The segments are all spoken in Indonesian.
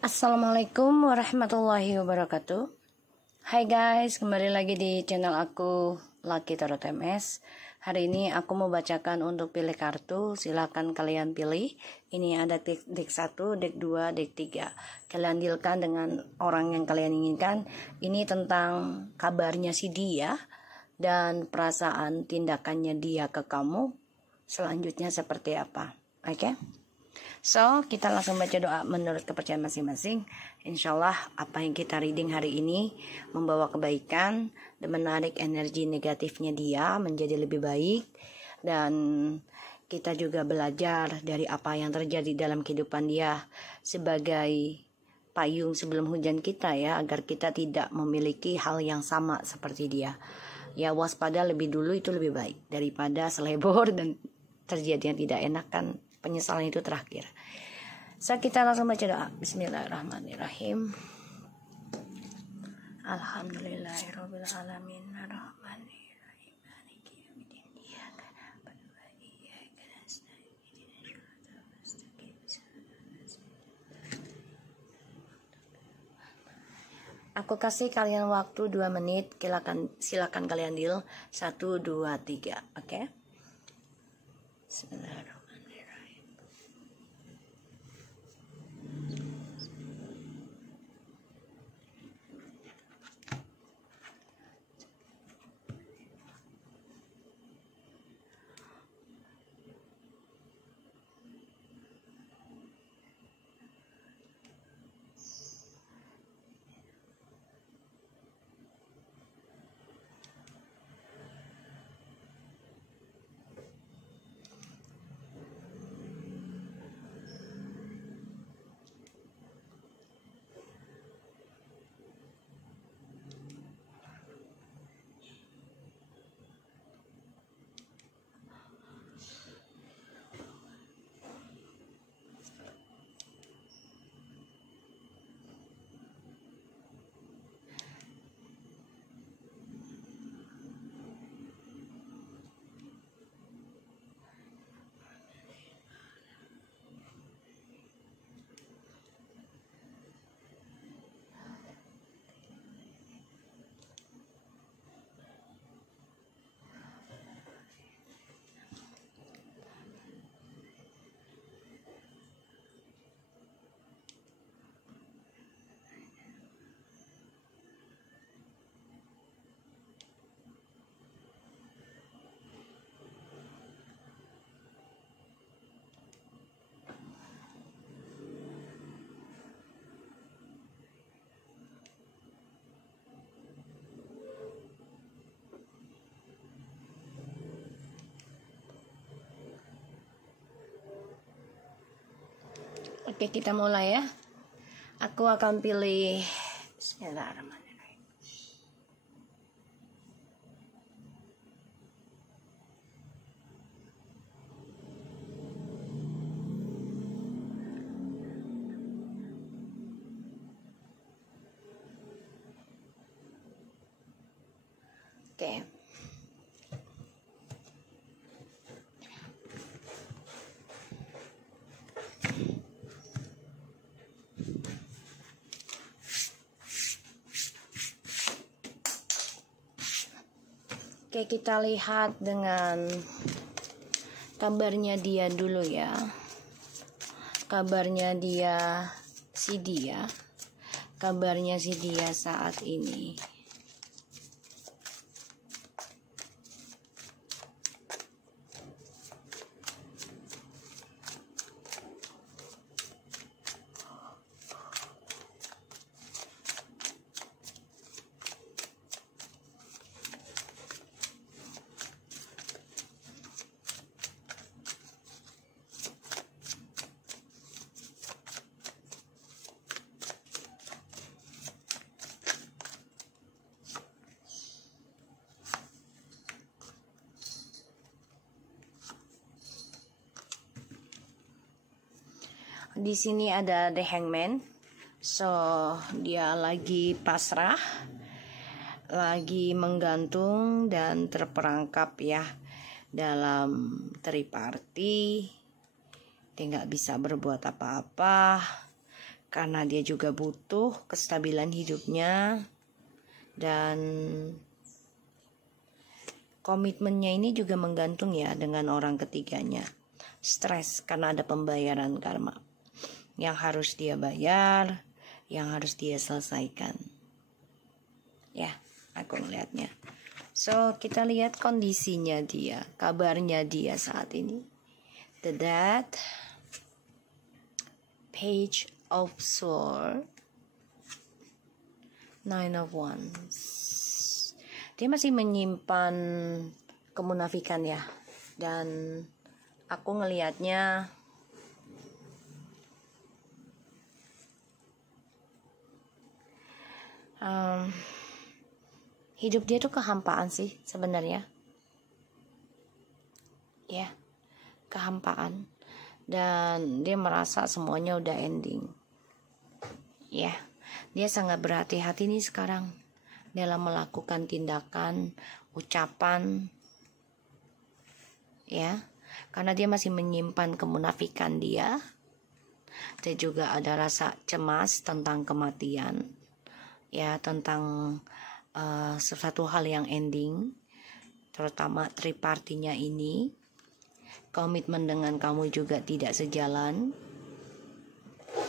Assalamualaikum warahmatullahi wabarakatuh. Hai guys, kembali lagi di channel aku Lucky Tarot MS. Hari ini aku mau bacakan untuk pilih kartu. Silahkan kalian pilih. Ini ada deck 1, deck 2, deck 3. Kalian dealkan dengan orang yang kalian inginkan. Ini tentang kabarnya si dia dan perasaan tindakannya dia ke kamu selanjutnya seperti apa. Oke? So, kita langsung baca doa menurut kepercayaan masing-masing. Insya Allah apa yang kita reading hari ini membawa kebaikan dan menarik energi negatifnya dia menjadi lebih baik. Dan kita juga belajar dari apa yang terjadi dalam kehidupan dia sebagai payung sebelum hujan kita ya, agar kita tidak memiliki hal yang sama seperti dia. Ya, waspada lebih dulu itu lebih baik daripada selebor dan terjadi yang tidak enak, kan penyesalan itu terakhir. So, kita langsung baca doa. Bismillahirrahmanirrahim. Alhamdulillahirabbil alamin arrahmanirrahim maliki yaumiddin iyyaka na'budu wa iyyaka nasta'in ihdinas siratal mustaqim. Aku kasih kalian waktu 2 menit. Silakan kalian deal 1, 2, 3. Oke? Bismillahirrahmanirrahim. Oke, kita mulai ya. Aku akan pilih Bismillahirrahmanirrahim. Oke. Oke, kita lihat dengan kabarnya dia dulu ya. Kabarnya dia si dia. Kabarnya si dia saat ini. Di sini ada The Hangman. So, dia lagi pasrah, lagi menggantung dan terperangkap ya dalam triparti. Dia nggak bisa berbuat apa-apa karena dia juga butuh kestabilan hidupnya, dan komitmennya ini juga menggantung ya dengan orang ketiganya. Stres karena ada pembayaran karma yang harus dia bayar, yang harus dia selesaikan. Ya, aku ngelihatnya. So, kita lihat kondisinya dia, kabarnya dia saat ini. The Death, Page of Swords, Nine of Wands. Dia masih menyimpan kemunafikan ya. Dan aku ngelihatnya hidup dia tuh kehampaan sih sebenarnya. Ya, kehampaan. Dan dia merasa semuanya udah ending. Ya, dia sangat berhati-hati nih sekarang dalam melakukan tindakan, ucapan, ya, karena dia masih menyimpan kemunafikan dia. Dan juga ada rasa cemas tentang kematian, ya, tentang sesuatu hal yang ending, terutama tripartinya ini. Komitmen dengan kamu juga tidak sejalan,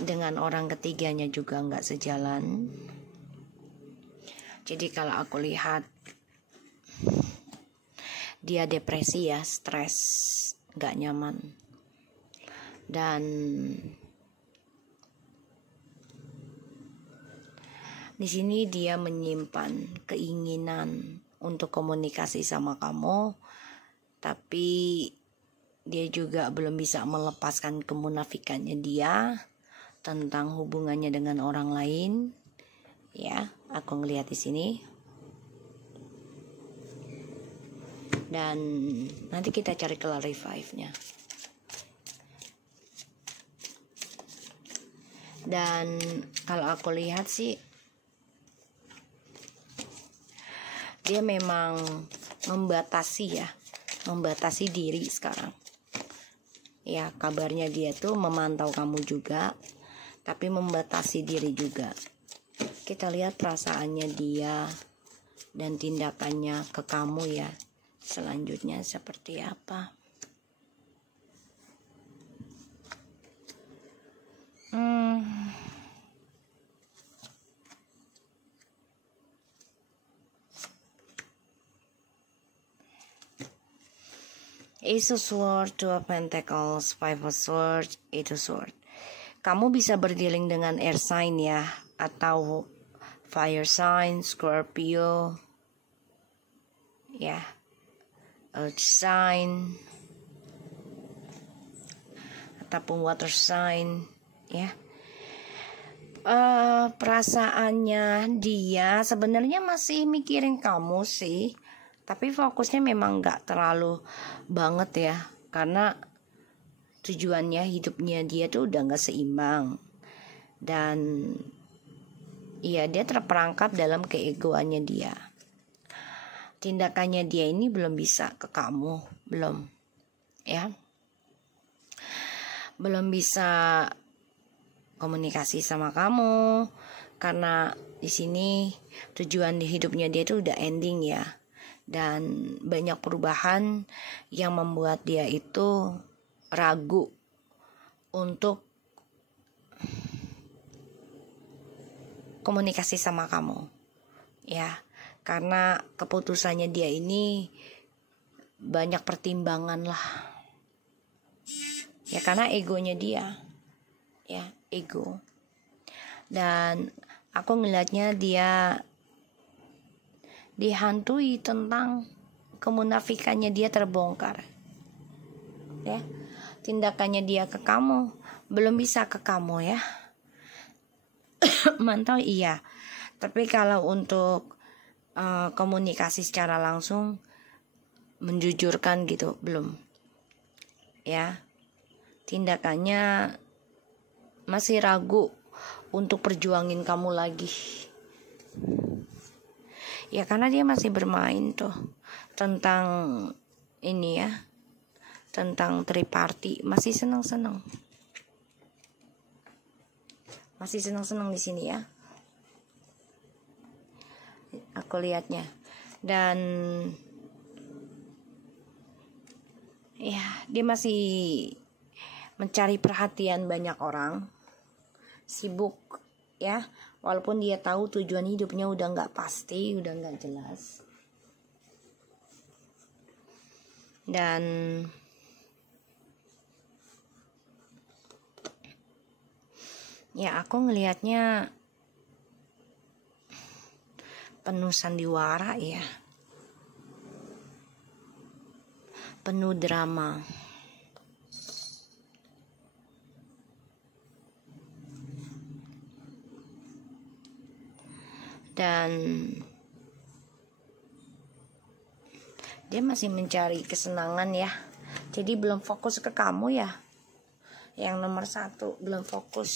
dengan orang ketiganya juga nggak sejalan. Jadi kalau aku lihat dia depresi ya, stres, nggak nyaman. Dan di sini dia menyimpan keinginan untuk komunikasi sama kamu, tapi dia juga belum bisa melepaskan kemunafikannya dia tentang hubungannya dengan orang lain. Ya, aku ngelihat di sini. Dan nanti kita cari clarify-nya. Dan kalau aku lihat sih, dia memang membatasi diri sekarang. Ya, kabarnya dia tuh memantau kamu juga, tapi membatasi diri juga. Kita lihat perasaannya dia dan tindakannya ke kamu ya. Selanjutnya seperti apa? Ace of Swords, Two of Pentacles, Five of Swords, Eight of Swords. Kamu bisa berdealing dengan air sign ya, atau fire sign, Scorpio, ya, earth sign, ataupun water sign, ya. Perasaannya dia sebenarnya masih mikirin kamu sih, tapi fokusnya memang gak terlalu banget ya, karena tujuannya hidupnya dia tuh udah gak seimbang. Dan iya, dia terperangkap dalam keegoannya dia. Tindakannya dia ini belum bisa ke kamu, belum, ya, belum bisa komunikasi sama kamu, karena di sini tujuan di hidupnya dia tuh udah ending ya. Dan banyak perubahan yang membuat dia itu ragu untuk komunikasi sama kamu, ya, karena keputusannya dia ini banyak pertimbangan lah, ya, karena egonya dia, ya, ego. Dan aku ngelihatnya dia dihantui tentang kemunafikannya dia terbongkar, ya. Tindakannya dia ke kamu belum bisa ke kamu ya. Mantau iya, tapi kalau untuk komunikasi secara langsung, menjujurkan gitu, belum, ya. Tindakannya masih ragu untuk perjuangin kamu lagi, ya, karena dia masih bermain tuh tentang ini ya, tentang triparty, masih senang-senang, masih senang-senang di sini ya. Aku lihatnya. Dan ya, dia masih mencari perhatian banyak orang. Sibuk ya. Walaupun dia tahu tujuan hidupnya udah nggak pasti, udah nggak jelas. Dan ya, aku ngelihatnya penuh sandiwara ya, penuh drama. Dan dia masih mencari kesenangan ya. Jadi belum fokus ke kamu ya. Yang nomor 1 belum fokus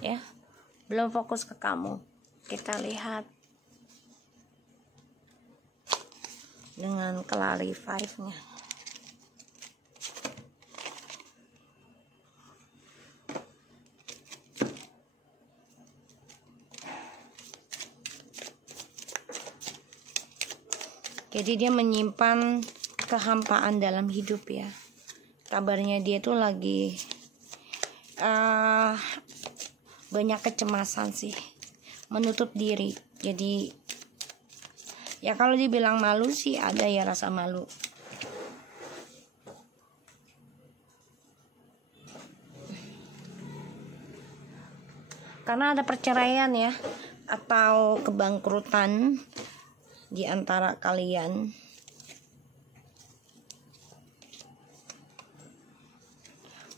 ya, belum fokus ke kamu. Kita lihat dengan clarify-nya. Jadi dia menyimpan kehampaan dalam hidup ya. Kabarnya dia tuh lagi banyak kecemasan sih, menutup diri. Jadi ya kalau dibilang malu sih ada ya rasa malu. Karena ada perceraian ya, atau kebangkrutan di antara kalian.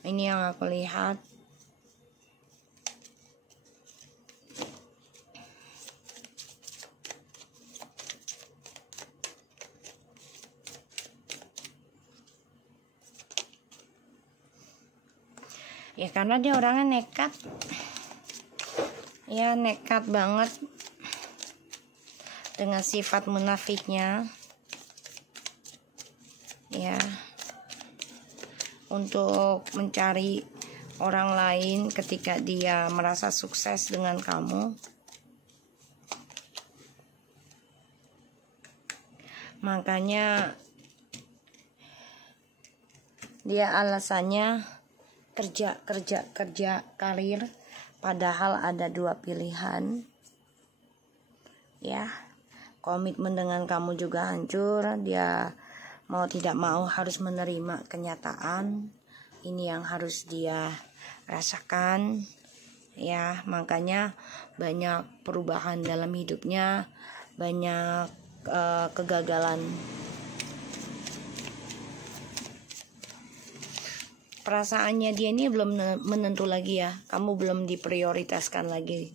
Ini yang aku lihat. Ya karena dia orangnya nekat. Ya nekat banget dengan sifat munafiknya. Ya, untuk mencari orang lain ketika dia merasa sukses dengan kamu. Makanya dia alasannya kerja karir, padahal ada 2 pilihan. Ya, komitmen dengan kamu juga hancur. Dia mau tidak mau harus menerima kenyataan. Ini yang harus dia rasakan. Ya, makanya banyak perubahan dalam hidupnya, banyak kegagalan. Perasaannya dia ini belum menentu lagi ya. Kamu belum diprioritaskan lagi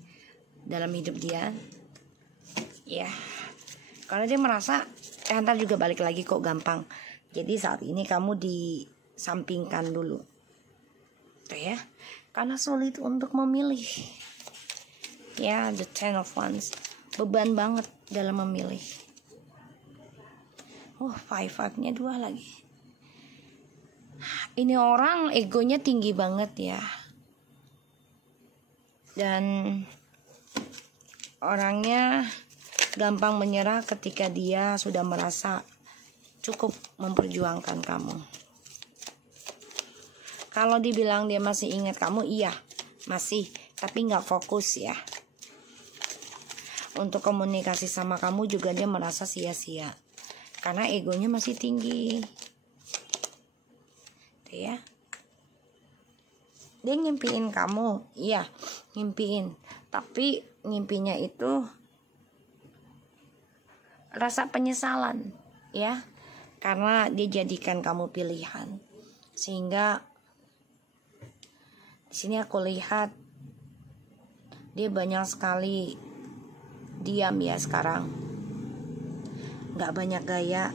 dalam hidup dia. Ya, karena dia merasa ntar juga balik lagi kok, gampang. Jadi saat ini kamu disampingkan dulu. Tuh ya. Karena sulit untuk memilih. Ya, the 10 of wands. Beban banget dalam memilih. 5-5-nya 2 lagi. Ini orang egonya tinggi banget ya. Dan orangnya gampang menyerah ketika dia sudah merasa cukup memperjuangkan kamu. Kalau dibilang dia masih ingat kamu, iya masih, tapi gak fokus ya. Untuk komunikasi sama kamu juga dia merasa sia-sia, karena egonya masih tinggi. Tuh ya. Dia ngimpiin kamu, iya ngimpiin, tapi ngimpinya itu rasa penyesalan ya, karena dia jadikan kamu pilihan. Sehingga di sini aku lihat dia banyak sekali diam ya sekarang, nggak banyak gaya,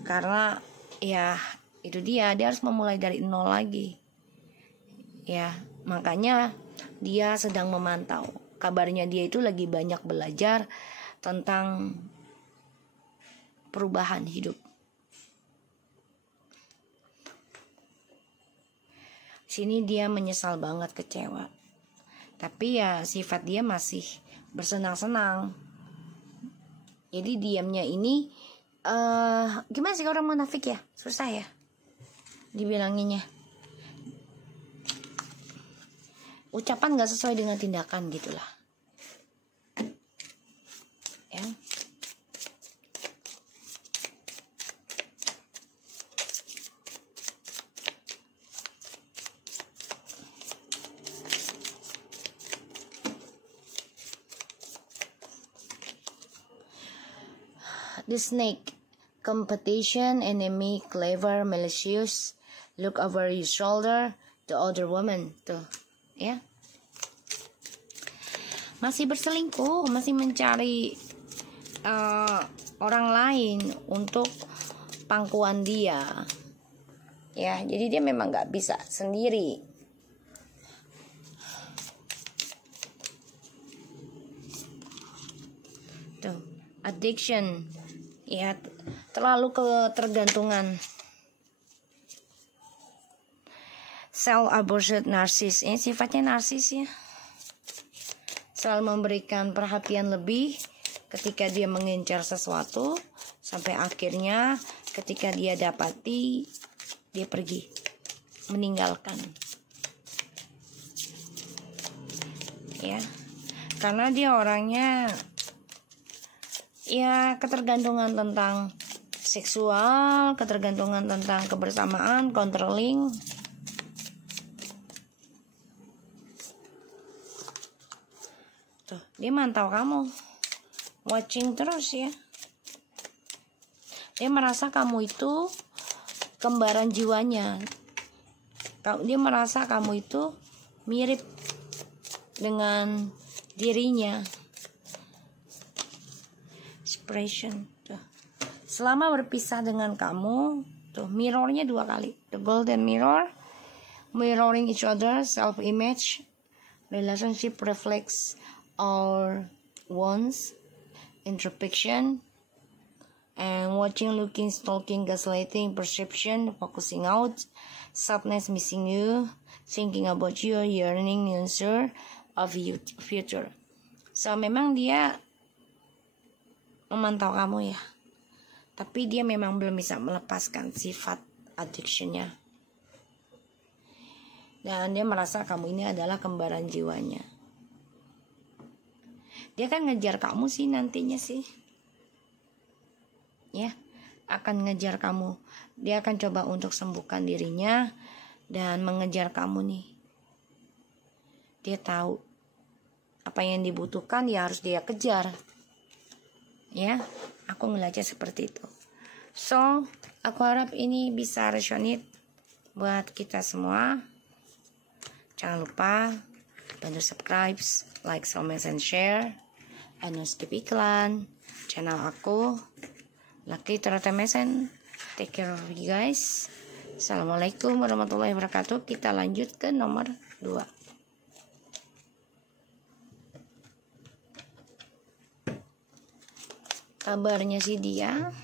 karena ya itu dia harus memulai dari nol lagi ya. Makanya dia sedang memantau. Kabarnya dia itu lagi banyak belajar tentang perubahan hidup. Sini dia menyesal banget, kecewa. Tapi ya sifat dia masih bersenang-senang. Jadi diamnya ini gimana sih orang munafik ya? Susah ya dibilanginnya. Ucapan gak sesuai dengan tindakan gitulah ya. The snake, competition, enemy, clever, malicious, look over your shoulder, the other woman, tuh ya, masih berselingkuh, masih mencari orang lain untuk pangkuan dia ya. Jadi dia memang nggak bisa sendiri. Tuh, addiction ya, terlalu ketergantungan. Self-absorbed narsis, ini sifatnya narsis ya, selalu memberikan perhatian lebih ketika dia mengincar sesuatu, sampai akhirnya ketika dia dapati, dia pergi, meninggalkan ya, karena dia orangnya ya ketergantungan tentang seksual, ketergantungan tentang kebersamaan, controlling. Tuh, dia mantau kamu, watching terus ya. Dia merasa kamu itu kembaran jiwanya. Dia merasa kamu itu mirip dengan dirinya. Expression tuh. Selama berpisah dengan kamu, tuh mirrornya 2 kali. The golden mirror, mirroring each other, self-image, relationship reflects our wants, introspection, and watching, looking, stalking, gaslighting, perception, focusing out, sadness, missing you, thinking about you, yearning, unsure of your future. So memang dia memantau kamu ya, tapi dia memang belum bisa melepaskan sifat addictionnya, dan dia merasa kamu ini adalah kembaran jiwanya. Dia akan ngejar kamu sih nantinya sih ya, akan ngejar kamu. Dia akan coba untuk sembuhkan dirinya dan mengejar kamu nih. Dia tahu apa yang dibutuhkan, ya harus dia kejar ya. Aku ngeliatnya seperti itu. So aku harap ini bisa resonate buat kita semua. Jangan lupa bantu subscribe, like, comment, and share, and no skip iklan channel aku Lucky Tarot TMS. Take care of you guys. Assalamualaikum warahmatullahi wabarakatuh. Kita lanjut ke nomor 2. Kabarnya sih dia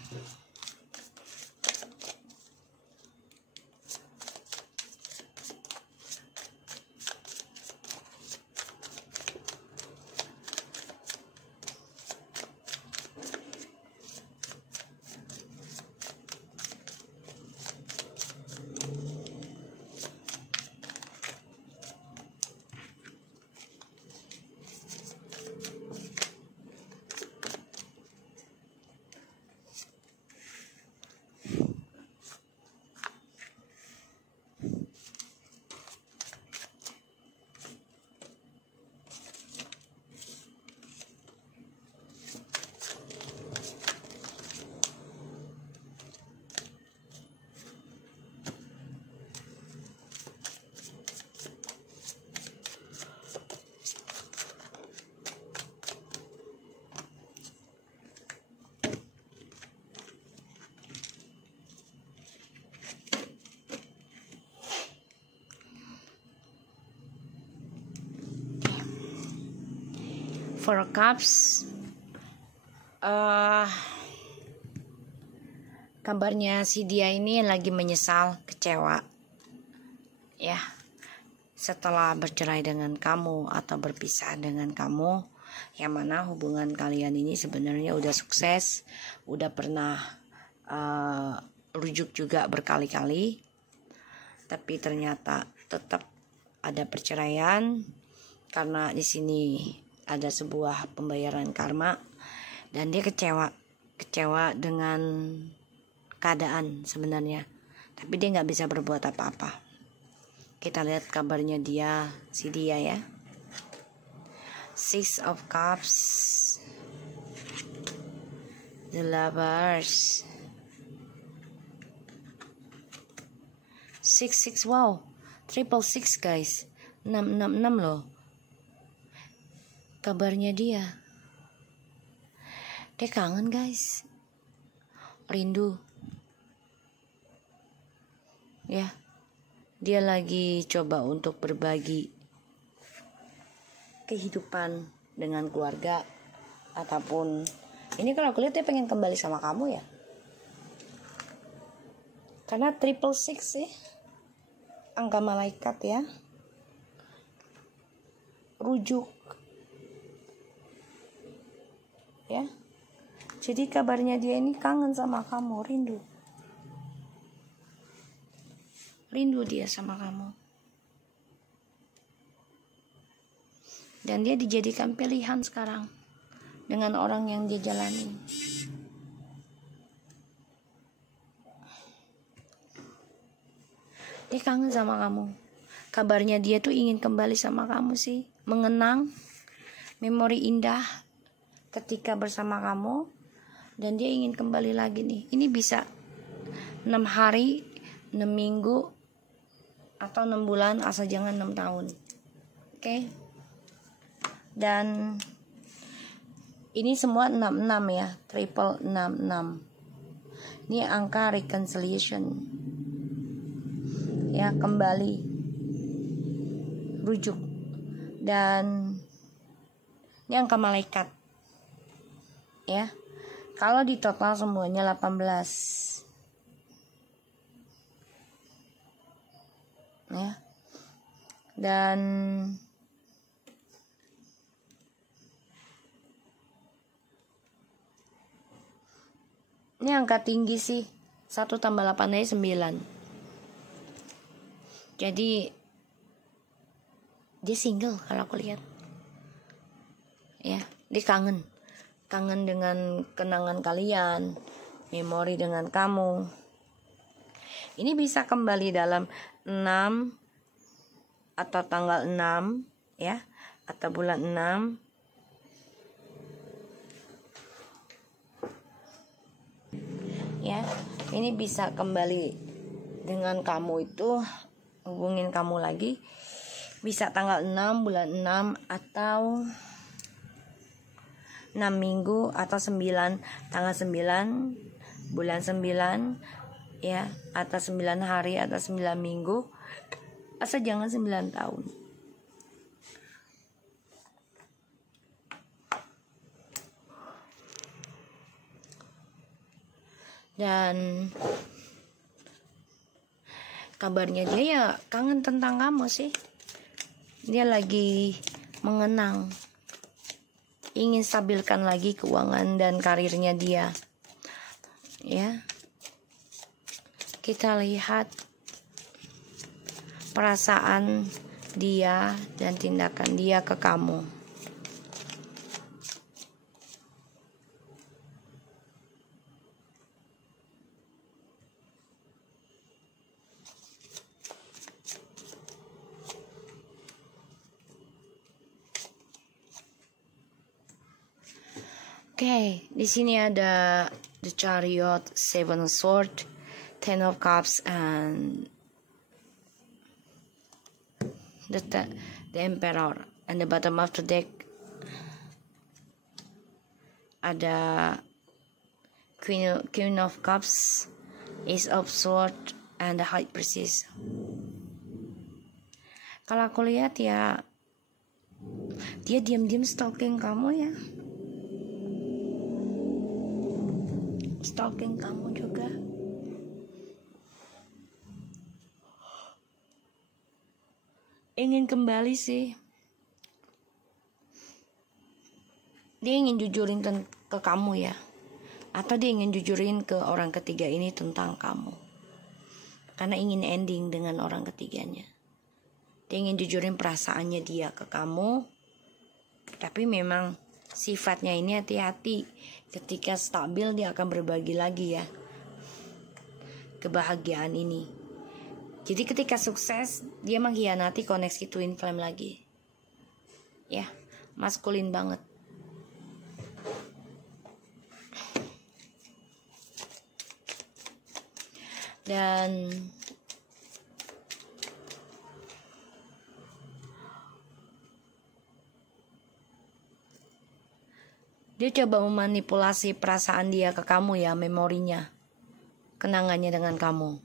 Four of Cups. Kabarnya si dia ini lagi menyesal, kecewa ya, setelah bercerai dengan kamu atau berpisah dengan kamu, yang mana hubungan kalian ini sebenarnya udah sukses, udah pernah rujuk juga berkali-kali, tapi ternyata tetap ada perceraian karena di sini ada sebuah pembayaran karma dan dia kecewa dengan keadaan sebenarnya, tapi dia nggak bisa berbuat apa-apa. Kita lihat kabarnya dia ya. Six of Cups, the Lovers, 6 wow, 666 guys, 666 loh. Kabarnya dia kangen guys, rindu ya. Dia lagi coba untuk berbagi kehidupan dengan keluarga, ataupun ini kalau aku lihat dia pengen kembali sama kamu ya, karena 666 sih angka malaikat ya, rujuk ya. Jadi kabarnya dia ini kangen sama kamu, rindu dia sama kamu. Dan dia dijadikan pilihan sekarang dengan orang yang dia jalani. Dia kangen sama kamu. Kabarnya dia tuh ingin kembali sama kamu sih, mengenang memori indah ketika bersama kamu, dan dia ingin kembali lagi nih. Ini bisa 6 hari, 6 minggu, atau 6 bulan, asal jangan 6 tahun. Oke? Dan ini semua 66 ya, triple 66. Ini angka reconciliation. Ya, kembali rujuk. Dan ini angka malaikat. Ya. Kalau di total semuanya 18. Ya. Dan ini angka tinggi sih. 1 tambah 8 aja 9. Jadi dia single kalau aku lihat. Ya, dia kangen dengan kenangan kalian, memori dengan kamu. Ini bisa kembali dalam 6 atau tanggal 6 ya, atau bulan 6. Ya, ini bisa kembali dengan kamu itu, hubungin kamu lagi. Bisa tanggal 6 bulan 6, atau 6 minggu, atau 9 tanggal 9 bulan 9 ya, atau 9 hari, atau 9 minggu, asal jangan 9 tahun. Dan kabarnya dia ya kangen tentang kamu sih. Dia lagi mengenang, ingin stabilkan lagi keuangan dan karirnya dia. Ya. Kita lihat perasaan dia dan tindakan dia ke kamu. Oke, di sini ada the Chariot, 7 of Swords, 10 of Cups, and the Emperor. And the bottom of the deck ada Queen of Cups, Ace of Swords, and the High Priestess. Kalau aku lihat ya, dia diam-diam stalking kamu ya. Stalking kamu juga. ingin kembali sih. Dia ingin jujurin ke kamu ya, atau dia ingin jujurin ke orang ketiga ini tentang kamu, karena ingin ending dengan orang ketiganya. Dia ingin jujurin perasaannya dia ke kamu, tapi memang sifatnya ini hati-hati. Ketika stabil dia akan berbagi lagi ya kebahagiaan ini. Jadi ketika sukses dia mengkhianati koneksi twin flame lagi. Ya, maskulin banget. Dan dia coba memanipulasi perasaan dia ke kamu ya, memorinya, kenangannya dengan kamu.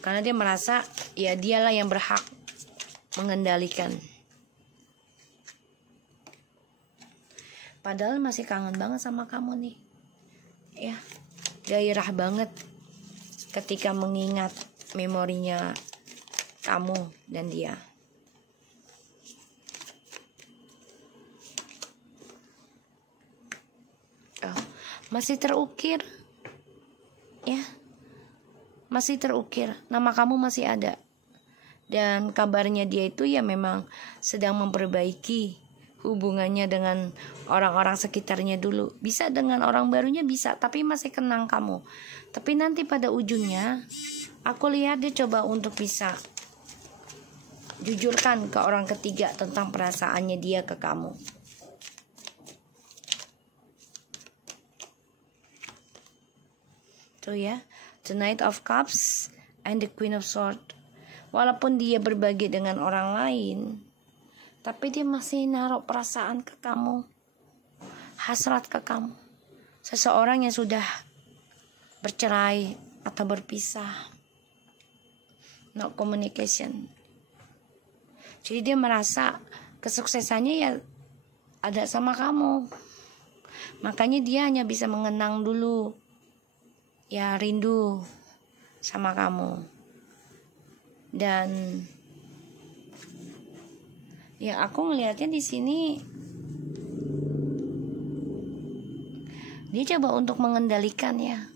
Karena dia merasa ya dialah yang berhak mengendalikan. Padahal masih kangen banget sama kamu nih. Ya, gairah banget ketika mengingat memorinya kamu dan dia. Masih terukir ya, masih terukir, nama kamu masih ada. Dan kabarnya dia itu ya memang sedang memperbaiki hubungannya dengan orang-orang sekitarnya dulu. Bisa dengan orang barunya bisa, tapi masih kenang kamu. Tapi nanti pada ujungnya aku lihat dia coba untuk bisa jujurkan ke orang ketiga tentang perasaannya dia ke kamu. Tuh ya, the Knight of Cups and the Queen of Swords. Walaupun dia berbagi dengan orang lain, tapi dia masih naruh perasaan ke kamu, hasrat ke kamu. Seseorang yang sudah bercerai atau berpisah, no communication. Jadi dia merasa kesuksesannya ya ada sama kamu. Makanya dia hanya bisa mengenang dulu, ya rindu sama kamu. Dan ya aku ngelihatnya di sini dia coba untuk mengendalikan ya,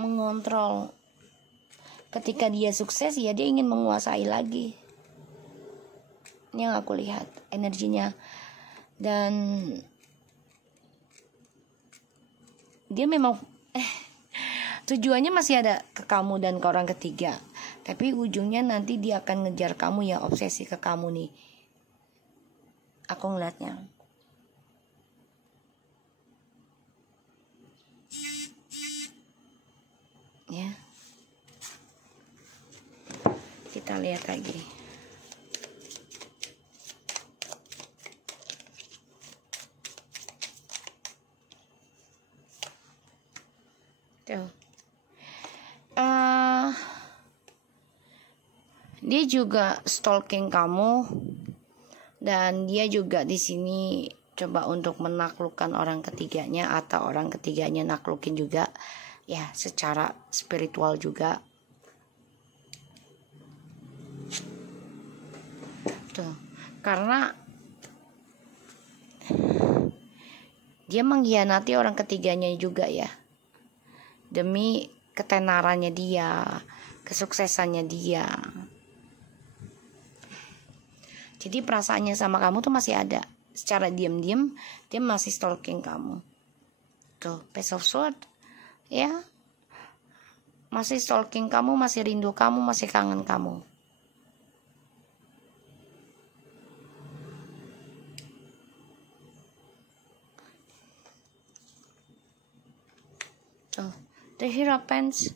mengontrol. Ketika dia sukses ya dia ingin menguasai lagi. Ini yang aku lihat energinya. Dan dia memang tujuannya masih ada ke kamu dan ke orang ketiga, tapi ujungnya nanti dia akan ngejar kamu ya, obsesi ke kamu nih. Aku ngeliatnya. Ya. Kita lihat lagi. Tuh. Dia juga stalking kamu, dan dia juga di sini coba untuk menaklukkan orang ketiganya, atau orang ketiganya naklukin juga ya, secara spiritual juga. Tuh, karena dia mengkhianati orang ketiganya juga ya, demi ketenarannya dia, kesuksesannya dia. Jadi perasaannya sama kamu tuh masih ada. Secara diam-diam dia masih stalking kamu. Tuh, Page of Swords. Ya. Masih stalking kamu, masih rindu kamu, masih kangen kamu. Tuh, The Hierophant.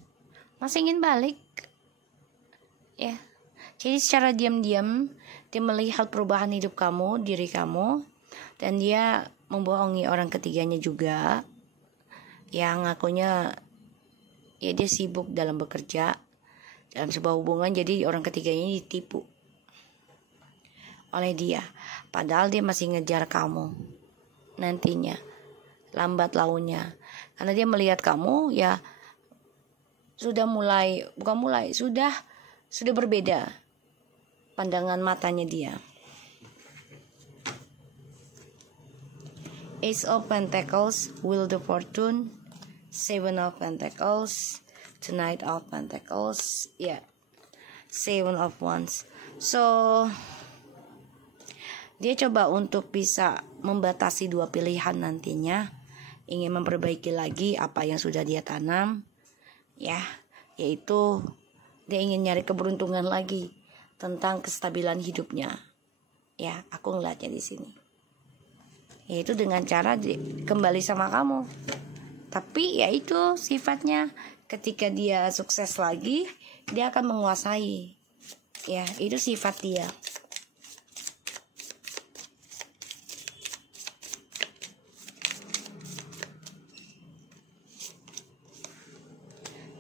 Masih ingin balik. Ya. Jadi secara diam-diam dia melihat perubahan hidup kamu, diri kamu, dan dia membohongi orang ketiganya juga. Yang ngakunya ya dia sibuk dalam bekerja dalam sebuah hubungan, jadi orang ketiganya ditipu oleh dia. Padahal dia masih ngejar kamu nantinya, lambat launnya. Karena dia melihat kamu ya sudah berbeda pandangan matanya dia. Ace of Pentacles, Wheel of Fortune, Seven of Pentacles, the Knight of Pentacles, Seven of Wands. So dia coba untuk bisa membatasi dua pilihan nantinya, ingin memperbaiki lagi apa yang sudah dia tanam, yaitu dia ingin nyari keberuntungan lagi tentang kestabilan hidupnya. Aku ngeliatnya di sini. Yaitu dengan cara kembali sama kamu. Tapi itu sifatnya ketika dia sukses lagi, dia akan menguasai. Itu sifat dia.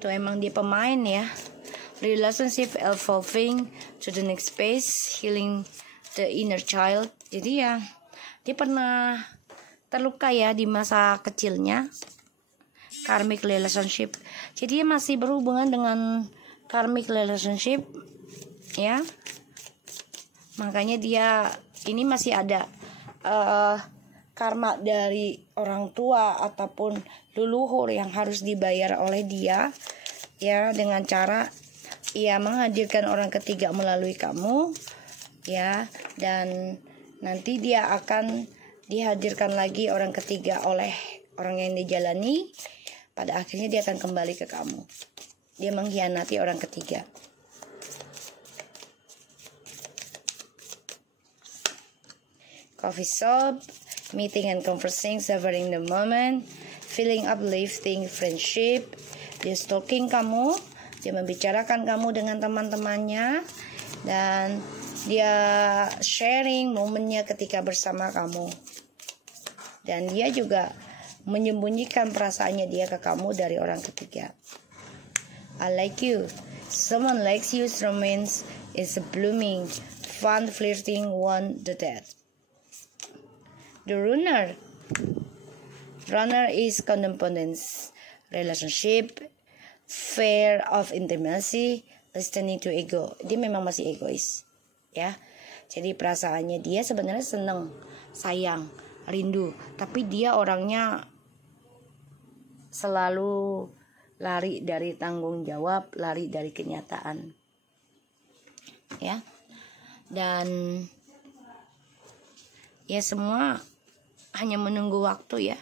Tuh emang dia pemain ya. Relationship evolving to the next phase, healing the inner child. Jadi dia pernah terluka di masa kecilnya, karmic relationship. Jadi dia masih berhubungan dengan karmic relationship, makanya dia ini masih ada karma dari orang tua ataupun leluhur yang harus dibayar oleh dia, dengan cara menghadirkan orang ketiga melalui kamu, dan nanti dia akan dihadirkan lagi orang ketiga oleh orang yang dijalani. Pada akhirnya dia akan kembali ke kamu. Dia mengkhianati orang ketiga. Coffee shop, meeting and conversing, savoring the moment, feeling uplifting friendship. Dia stalking kamu, dia membicarakan kamu dengan teman-temannya, dan dia sharing momennya ketika bersama kamu. Dan dia juga menyembunyikan perasaannya dia ke kamu dari orang ketiga. I like you. Someone likes you. Romance is blooming. Fun flirting won the death. The runner. Runner is codependence. Relationship. Fear of intimacy. Listening to ego. Dia memang masih egois. Jadi perasaannya dia sebenarnya senang, sayang, rindu, tapi dia orangnya selalu lari dari tanggung jawab, lari dari kenyataan, dan semua hanya menunggu waktu,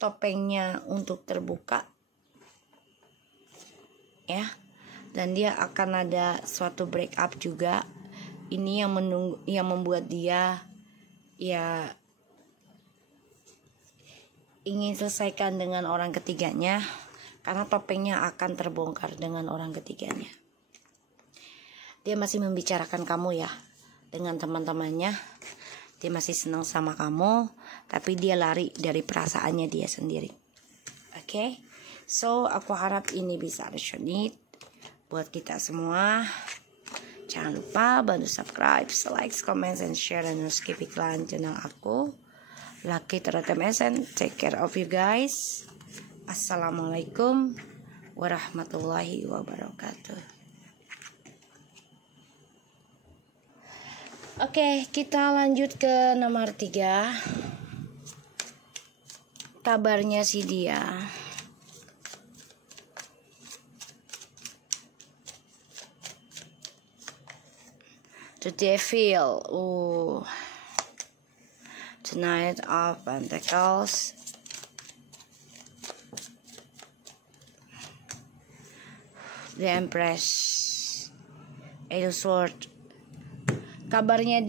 topengnya untuk terbuka, dan dia akan ada suatu break up juga. Ini yang membuat dia ingin selesaikan dengan orang ketiganya, karena topengnya akan terbongkar dengan orang ketiganya. Dia masih membicarakan kamu dengan teman-temannya. Dia masih senang sama kamu, tapi dia lari dari perasaannya dia sendiri. So aku harap ini bisa resonate buat kita semua. Jangan lupa bantu subscribe, like, comment, and share, dan skip iklan channel aku, Lucky Tarot TMS. Take care of you guys. Assalamualaikum warahmatullahi wabarakatuh. Oke, kita lanjut ke nomor 3. Kabarnya si dia. The Devil. The Knight of Pentacles. The Empress. Eight of Swords. Kabarnya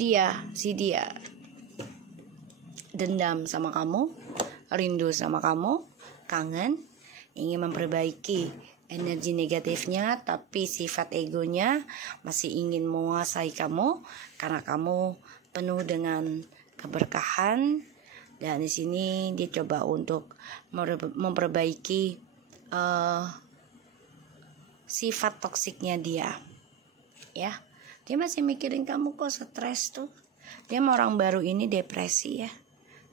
si dia dendam sama kamu, rindu sama kamu, kangen, ingin memperbaiki energi negatifnya, tapi sifat egonya masih ingin menguasai kamu karena kamu penuh dengan keberkahan. Dan di sini dia coba untuk memperbaiki sifat toksiknya dia. Dia masih mikirin kamu kok, stres tuh. Dia mau orang baru ini depresi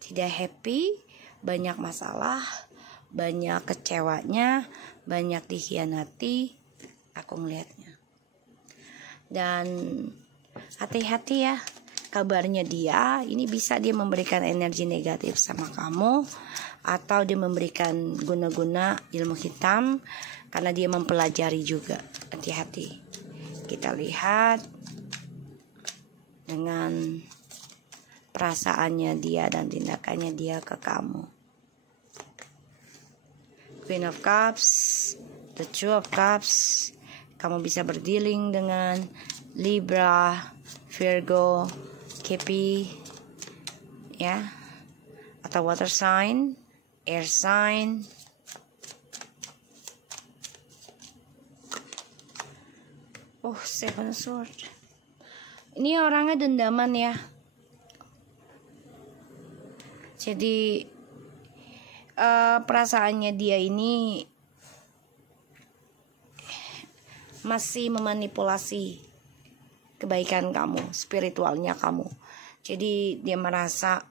tidak happy, banyak masalah, banyak kecewanya, banyak dikhianati, aku ngelihatnya. Dan hati-hati ya, kabarnya dia ini bisa dia memberikan energi negatif sama kamu, atau dia memberikan guna-guna ilmu hitam karena dia mempelajari juga. Hati-hati. Kita lihat dengan perasaannya dia dan tindakannya dia ke kamu. Queen of Cups, the Two of Cups. Kamu bisa berdealing dengan Libra, Virgo, Kepi, ya, atau water sign, air sign. Seven Sword. Ini orangnya dendaman ya. Jadi perasaannya dia ini masih memanipulasi kebaikan kamu, spiritualnya kamu. Jadi dia merasa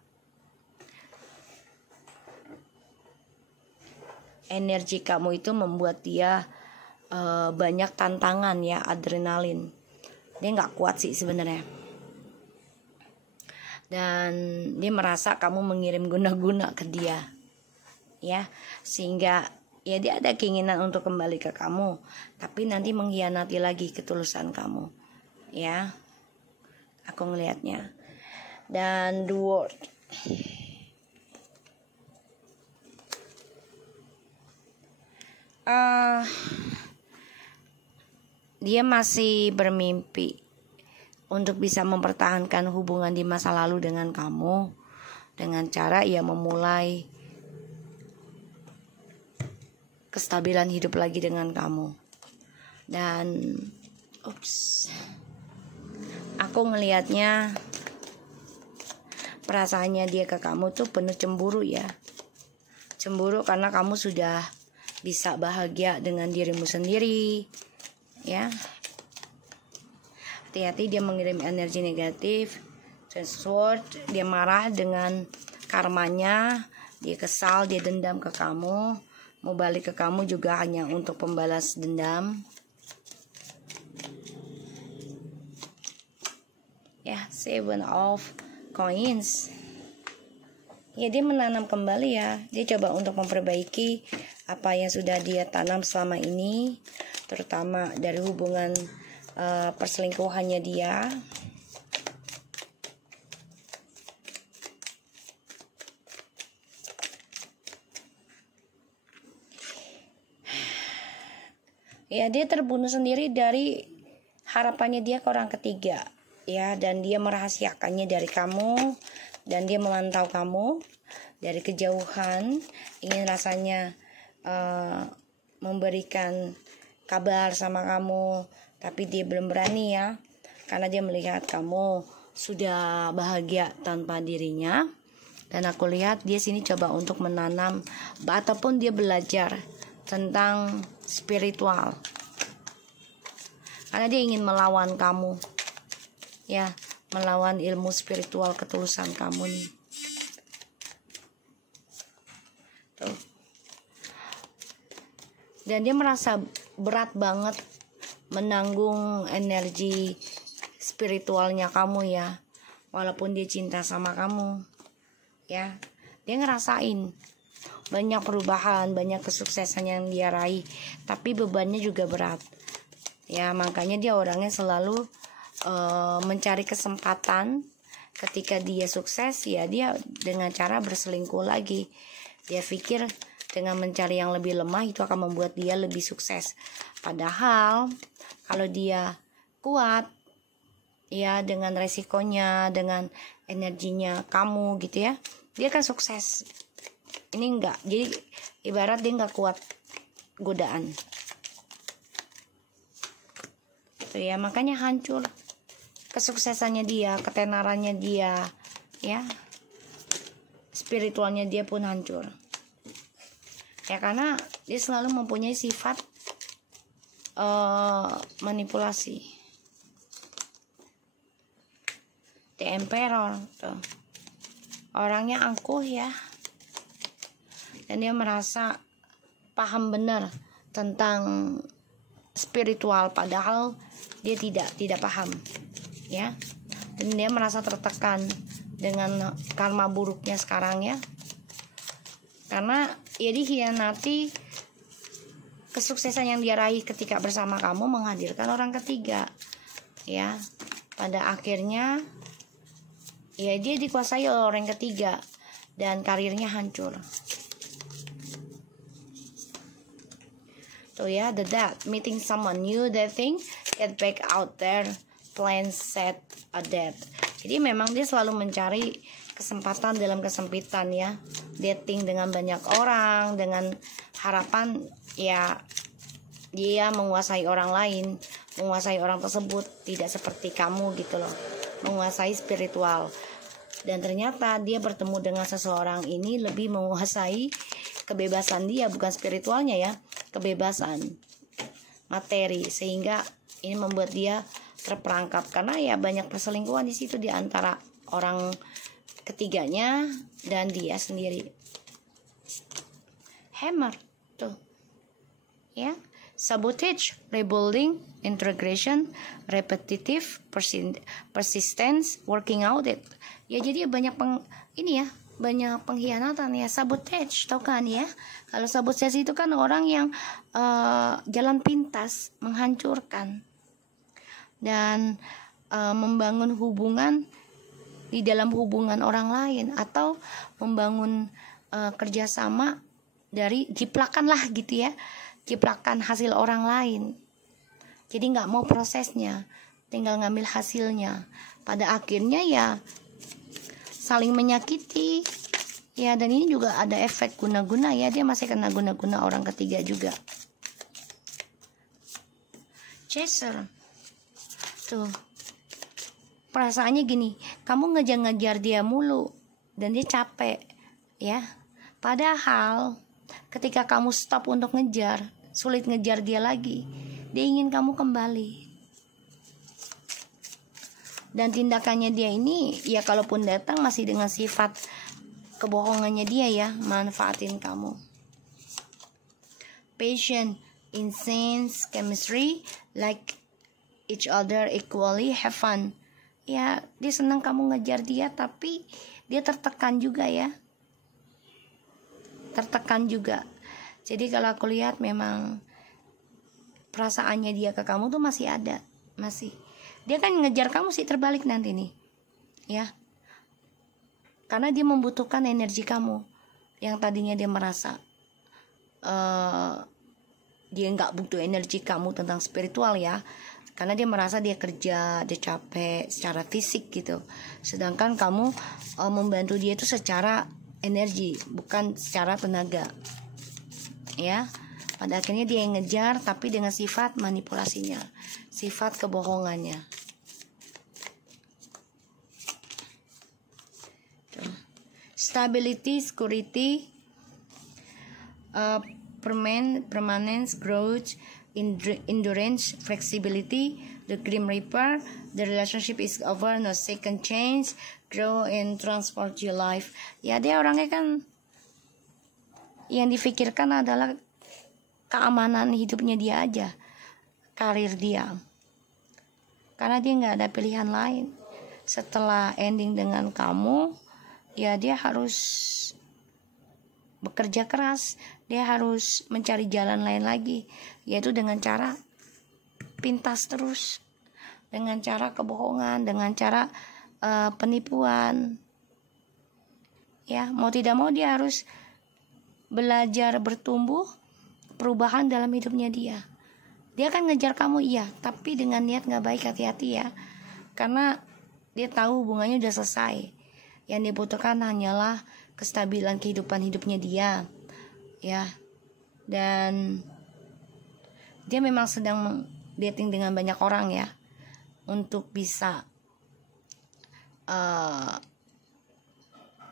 energi kamu itu membuat dia banyak tantangan ya, adrenalin. Dia nggak kuat sih sebenarnya. Dan dia merasa kamu mengirim guna-guna ke dia, ya, sehingga ya dia ada keinginan untuk kembali ke kamu, tapi nanti mengkhianati lagi ketulusan kamu, ya. Aku ngelihatnya. Dan the World. Dia masih bermimpi untuk bisa mempertahankan hubungan di masa lalu dengan kamu, dengan cara ia memulai kestabilan hidup lagi dengan kamu. Dan aku ngelihatnya perasaannya dia ke kamu tuh penuh cemburu ya. Cemburu karena kamu sudah bisa bahagia dengan dirimu sendiri, ya. Hati-hati, dia mengirim energi negatif. Sword, dia marah dengan karmanya, dia kesal, dia dendam ke kamu, mau balik ke kamu juga hanya untuk pembalas dendam. Ya, Seven of Coins. Ya, dia menanam kembali ya. Dia coba untuk memperbaiki apa yang sudah dia tanam selama ini, terutama dari hubungan perselingkuhannya dia. Ya, dia terbunuh sendiri dari harapannya dia ke orang ketiga, ya, dan dia merahasiakannya dari kamu, dan dia memantau kamu dari kejauhan, ingin rasanya memberikan kabar sama kamu, tapi dia belum berani ya, karena dia melihat kamu sudah bahagia tanpa dirinya. Dan aku lihat dia sini coba untuk menanam ataupun dia belajar tentang spiritual, karena dia ingin melawan kamu, ya, melawan ilmu spiritual ketulusan kamu nih. Tuh. Dan dia merasa berat banget menanggung energi spiritualnya kamu ya, walaupun dia cinta sama kamu, ya. Dia ngerasain banyak perubahan, banyak kesuksesan yang dia raih, tapi bebannya juga berat, ya. Makanya dia orangnya selalu mencari kesempatan. Ketika dia sukses, ya dia dengan cara berselingkuh lagi. Dia pikir dengan mencari yang lebih lemah itu akan membuat dia lebih sukses. Padahal kalau dia kuat, ya, dengan resikonya, dengan energinya kamu gitu ya, dia akan sukses. Ini enggak, jadi ibarat dia enggak kuat godaan. Tuh ya, makanya hancur kesuksesannya dia, ketenarannya dia, ya. Spiritualnya dia pun hancur. Ya, karena dia selalu mempunyai sifat manipulasi. The Emperor tuh. Orangnya angkuh ya. Dan dia merasa paham benar tentang spiritual, padahal dia tidak paham, ya. Dan dia merasa tertekan dengan karma buruknya sekarang, ya, karena dia dikhianati. Kesuksesan yang dia raih ketika bersama kamu menghadirkan orang ketiga, ya. Pada akhirnya ya dia dikuasai oleh orang ketiga dan karirnya hancur. So ya, the that meeting someone new, dating, get back out there, plan set a date. Jadi memang dia selalu mencari kesempatan dalam kesempitan, ya. Dating dengan banyak orang dengan harapan ya dia menguasai orang lain, menguasai orang tersebut, tidak seperti kamu gitu loh, menguasai spiritual. Dan ternyata dia bertemu dengan seseorang ini lebih menguasai kebebasan dia, bukan spiritualnya, ya, kebebasan materi, sehingga ini membuat dia terperangkap karena ya banyak perselingkuhan di situ di antara orang ketiganya dan dia sendiri. Hammer tuh, ya. Sabotage, rebuilding, integration, repetitive, persistence, working out it. Ya, jadi banyak banyak pengkhianatan, ya. Sabotage, tau kan, ya? Kalau sabotage itu kan orang yang jalan pintas, menghancurkan dan membangun hubungan di dalam hubungan orang lain, atau membangun kerjasama dari jiplakan lah gitu, ya, jiplakan hasil orang lain. Jadi nggak mau prosesnya, tinggal ngambil hasilnya. Pada akhirnya ya saling menyakiti, ya. Dan ini juga ada efek guna-guna, ya, dia masih kena guna-guna orang ketiga juga. Chaser tuh, perasaannya gini, kamu ngejar-ngejar dia mulu dan dia capek, ya. Padahal ketika kamu stop untuk ngejar, sulit ngejar dia lagi, dia ingin kamu kembali. Dan tindakannya dia ini, ya, kalaupun datang masih dengan sifat kebohongannya dia, ya, manfaatin kamu. Patient, intense chemistry, like each other equally, have fun. Ya, dia senang kamu ngejar dia, tapi dia tertekan juga, ya. Tertekan juga. Jadi kalau aku lihat memang perasaannya dia ke kamu tuh masih ada, masih. Dia kan ngejar kamu sih terbalik nanti nih, ya. Karena dia membutuhkan energi kamu. Yang tadinya dia merasa dia nggak butuh energi kamu tentang spiritual, ya. Karena dia merasa dia kerja, dia capek secara fisik gitu. Sedangkan kamu membantu dia itu secara energi, bukan secara tenaga, ya. Pada akhirnya dia yang ngejar, tapi dengan sifat manipulasinya, sifat kebohongannya. Stability, security, permanence, growth, endurance, flexibility, the Grim Reaper, the relationship is over, no second chance, grow and transport your life. Ya, dia orangnya kan yang difikirkan adalah keamanan hidupnya dia aja, karir dia, karena dia nggak ada pilihan lain. Setelah ending dengan kamu, ya dia harus bekerja keras, dia harus mencari jalan lain lagi, yaitu dengan cara pintas terus, dengan cara kebohongan, dengan cara penipuan, ya. Mau tidak mau dia harus belajar bertumbuh, perubahan dalam hidupnya dia. Dia akan ngejar kamu, iya, tapi dengan niat gak baik, hati-hati, ya. Karena dia tahu hubungannya udah selesai. Yang dibutuhkan hanyalah kestabilan kehidupan hidupnya dia, ya. Dan dia memang sedang dating dengan banyak orang, ya, untuk bisa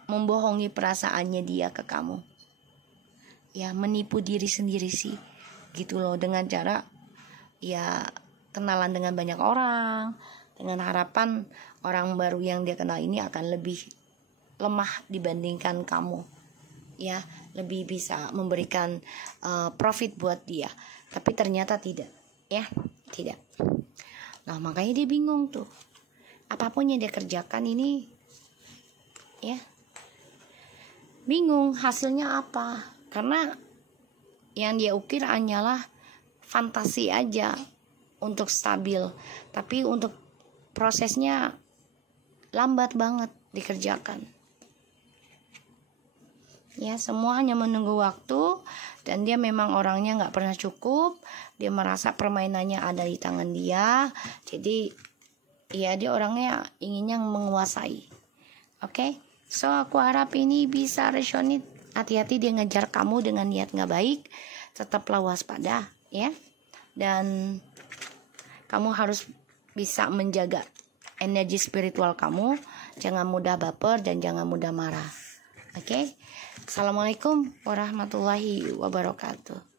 membohongi perasaannya dia ke kamu, ya, menipu diri sendiri sih gitu loh, dengan cara ya kenalan dengan banyak orang, dengan harapan orang baru yang dia kenal ini akan lebih lemah dibandingkan kamu, ya, lebih bisa memberikan profit buat dia. Tapi ternyata tidak, ya, tidak. Nah, makanya dia bingung tuh. Apapun yang dia kerjakan ini, ya, bingung hasilnya apa. Karena yang dia ukir hanyalah fantasi aja untuk stabil, tapi untuk prosesnya lambat banget dikerjakan. Ya, semua hanya menunggu waktu, dan dia memang orangnya nggak pernah cukup. Dia merasa permainannya ada di tangan dia, jadi ya dia orangnya inginnya menguasai. Oke, so aku harap ini bisa resonate. Hati-hati dia ngejar kamu dengan niat nggak baik. Tetaplah waspada, ya. Dan kamu harus bisa menjaga energi spiritual kamu. Jangan mudah baper dan jangan mudah marah. Oke. Assalamualaikum warahmatullahi wabarakatuh.